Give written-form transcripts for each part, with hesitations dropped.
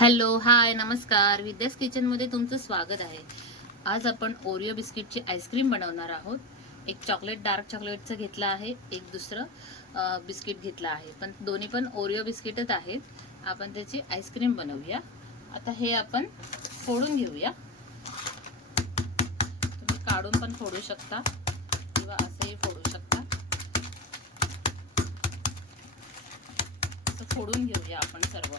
Hello, हाय, नमस्कार. विद्यास किचनमध्ये तुमचं स्वागत आहे. आज आपण ओरिओ बिस्किटची आईस्क्रीम बनवणार आहोत. एक चॉकलेट, डार्क चॉकलेटचं घेतलं आहे, एक दुसरं बिस्किट घेतलं आहे. पण दोन्ही पण ओरिओ बिस्किटच आहेत. आपण त्याची आईस्क्रीम बनवूया. आता हे आपण फोडून घेऊया. तुम्ही काढून पण फोडू शकता किंवा असंही फोडू शकता. असं फोडून घेऊया आपण सर्व.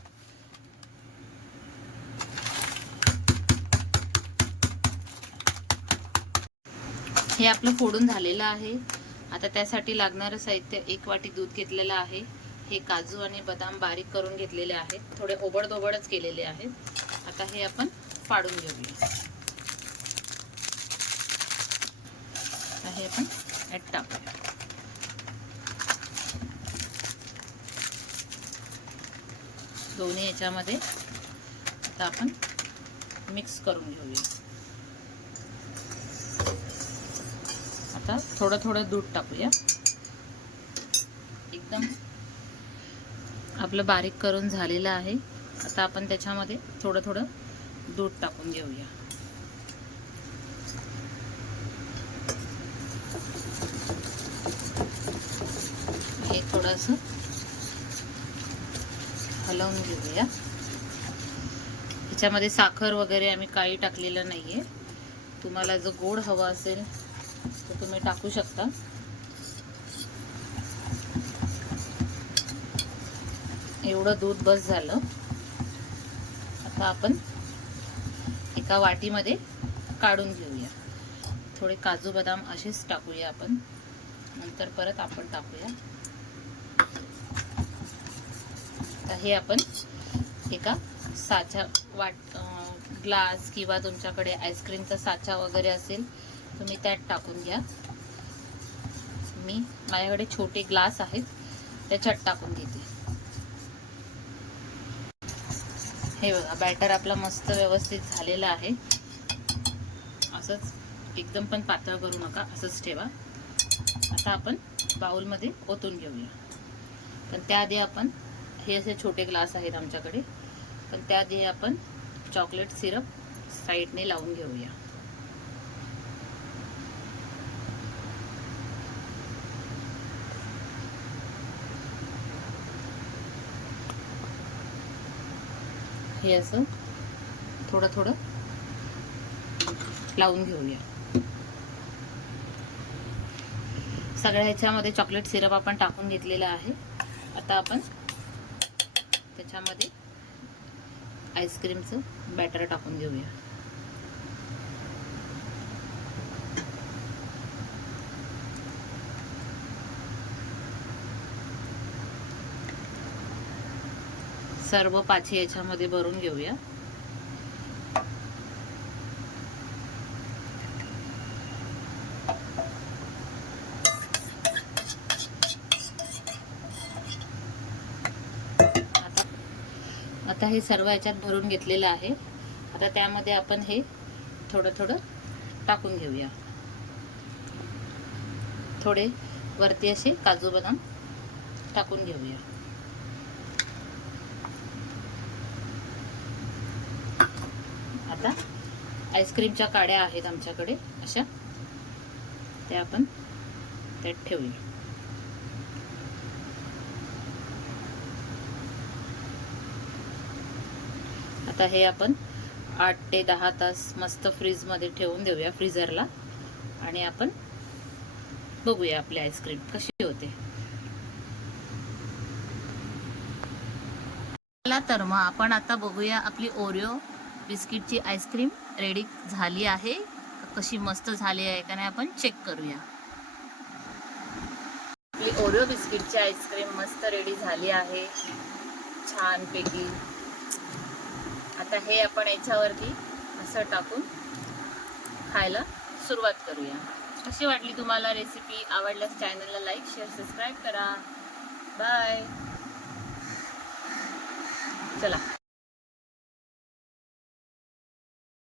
हे आपलं फोडून झालेलं आहे. आता त्यासाठी लागणारं साहित्य, 1 वाटी दूध घेतलेलं आहे. हे काजू आणि बदाम बारीक करून घेतलेले आहेत, थोडे ओबडधोबडच केलेले आहेत. आता हे आपण फाडून घेऊया. हे आपण यात टाकूया. दोन्ही याच्यामध्ये आता आपण मिक्स करून घेऊया. आता थोडं थोडं दूध टाकूया. एकदम आपलं बारीक करून झालेलं आहे. आता आपण त्याच्यामध्ये थोडं थोडं दूध टाकून घेऊया. हे थोडंसं हलवून घेऊया. याच्यामध्ये साखर वगैरे आम्ही काही टाकलेलं नाहीये. तुम्हाला जर गोड हवा असेल तर तुम्ही टाकू शकता. एवढं दूध बस झालं. आता आपण एका वाटीमध्ये काढून घेऊया. थोडे काजू बदाम असेच टाकूया आपण, नंतर परत आपण टाकूया. आता हे आपण एका साचा ग्लास किंवा तुमच्याकडे आईस्क्रीमचा साचा वगैरे असेल तुम्ही त्यात टाकून घ्या. माझ्याकडे छोटे ग्लास आहेत, त्याच्यात टाकून घेते. हे बघा, बॅटर आपला मस्त व्यवस्थित झालेला आहे. असंच एकदम पण पातळ करू नका, असंच ठेवा. आता आपण बाउलमध्ये ओतून घेऊया. पण त्याआधी आपण, हे असे छोटे ग्लास आहेत आमच्याकडे, पण त्याआधी आपण चॉकलेट सिरप साईडने लावून घेऊया. हे असं थोडं थोडं लावून घेऊया. सगळ्या ह्याच्यामध्ये चॉकलेट सिरप आपण टाकून घेतलेला आहे. आता आपण त्याच्यामध्ये आईस्क्रीमचं बॅटर टाकून घेऊया. सर्व पाची याच्यामध्ये भरून घेऊया. आता हे सर्व याच्यात भरून घेतलेलं आहे. आता त्यामध्ये आपण हे थोडं थोडं टाकून घेऊया. थोडे वरती असे काजू बदाम टाकून घेऊया. आता आईस्क्रीमच्या काड्या आहेत आमच्याकडे अशा, त्या आपण त्यात ठेवूया. आता हे आपण 8 ते 10 तास मस्त फ्रीजमध्ये ठेवून देऊया, फ्रीजरला. आणि आपण बघूया आपली आईस्क्रीम कशी होते. चला तर मग आपण आता बघूया आपली ओरिओ बिस्किटची आईस्क्रीम रेडी झाली आहे, कशी मस्त झाली आहे का नाही आपण चेक करूया. आपली ओरिओ बिस्किटची आईस्क्रीम मस्त रेडी झाली आहे, छानपैकी. आता हे आपण याच्यावरती असं टाकून खायला सुरुवात करूया. कशी वाटली तुम्हाला रेसिपी? आवडल्यास चॅनलला लाईक, शेअर, सबस्क्राईब करा. बाय. चला.